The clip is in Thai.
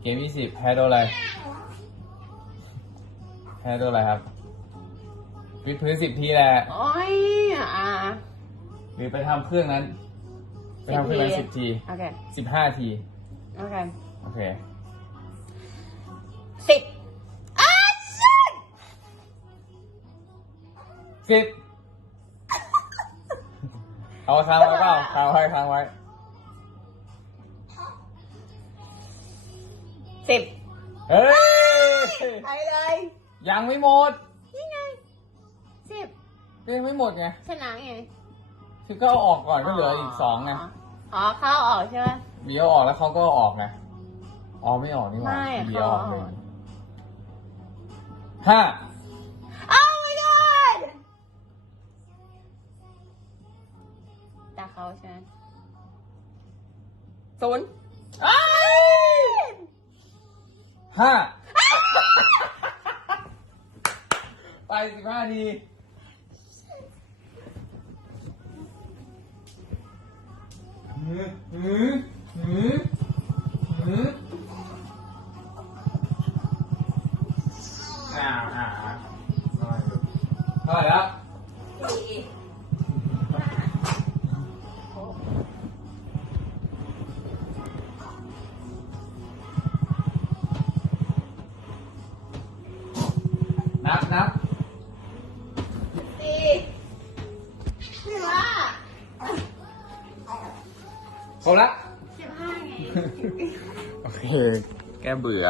เกมยี่สิบแพ้โดนอะไร แพ้โดนอะไรครับวิดพื้นสิบทีแหละ โอ้ยอ่าหรือไปทำเครื่องนั้น ไปทำเครื่องนั้นสิสิบบทีที โอเค สิบห้าที โอเค โอเคสิบอ้าชิตสิบเอาค้างไว้เปล่าค้างไว้ค้างไว้ สิบเฮ้ยไปเลยยังไม่หมดนี่ไงสิบยังไม่หมดไงชนะไงคือก็เอาออกก่อนก็เหลืออีกสองไงอ๋อเข้าออกใช่ไหมบีเอาออกแล้วเขาก็เอาออกไงอ๋อไม่ออกนี่หว่าไม่บีเอาออกเขาเลเอายออกห้า Oh my god ตาเขาใช่ไหมศูนย์ ห้าไปสิบห้าทีหือหือหือหืออ่าอ่าอ่าเท่าไหร่แล้ว นับนับสี่สิบห้าครบละสิบห้าไง โอเค แก้เบื่อ